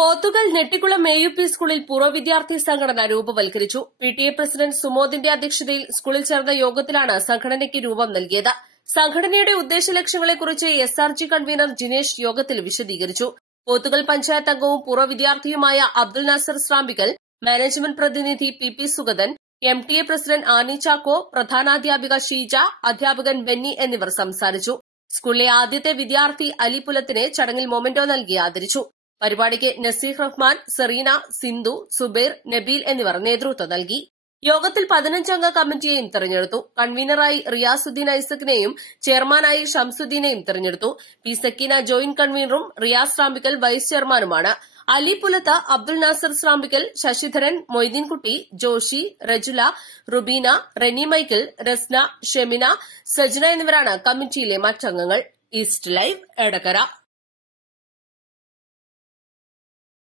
Pothukal Nettikkulam A U P സ്കൂളിൽ പൂർവ വിദ്യാർത്ഥി സംഘടന രൂപവൽക്കരിച്ചു. പി ടി എ പ്രസിഡന്റ് സുമോദിന്റെ അധ്യക്ഷതയിൽ സ്കൂളിൽ ചേർന്ന യോഗത്തിലാണ് സംഘടനയ്ക്ക് രൂപം നൽകിയത്. സംഘടനയുടെ ഉദ്ദേശലക്ഷ്യങ്ങളെക്കുറിച്ച് S R G convener Jinesh യോഗത്തിൽ വിശദീകരിച്ചു. പോത്തുകൽ പഞ്ചായത്ത് അംഗവും പൂർവ വിദ്യാർത്ഥിയുമായ അബ്ദുൽ നാസർ സ്രാമ്പിക്കൽ മാനേജ്മെന്റ് പ്രതിനിധി P P Sugathan M T A president Annie Chacko പ്രധാനാധ്യാപിക Sheeja അധ്യാപകൻ ബെന്നി എന്നിവർ സംസാരിച്ചു. സ്കൂളിലെ ആദ്യത്തെ വിദ്യാർത്ഥി അലിപുലത്തിനെ ചടങ്ങിൽ മൊമെന്റോ നൽകി ആദരിച്ചു. പരിപാടിക്ക് നസീർ റഹ്മാൻ സെറീന സിന്ധു സുബൈർ നബീൽ എന്നിവർ നേതൃത്വം നൽകി. യോഗത്തിൽ പതിനഞ്ചംഗ കമ്മിറ്റിയെയും തെരഞ്ഞെടുത്തു. കൺവീനറായി റിയാസുദ്ദീൻ ഐസക്കിനെയും ചെയർമാനായി ഷംസുദ്ദീനെയും തെരഞ്ഞെടുത്തു. പി സക്കീന ജോയിന്റ് കൺവീനറും റിയാസ് റാമ്പിക്കൽ വൈസ് ചെയർമാനുമാണ്. അലി പുലത്ത് അബ്ദുൽ നാസർ സ്രാമ്പിക്കൽ ശശിധരൻ മൊയ്തീൻകുട്ടി ജോഷി റജുല റുബീന റെനി മൈക്കിൾ രസ്ന ഷെമിന സജ്ന എന്നിവരാണ് കമ്മിറ്റിയിലെ മറ്റംഗങ്ങൾ. East Live Edakkara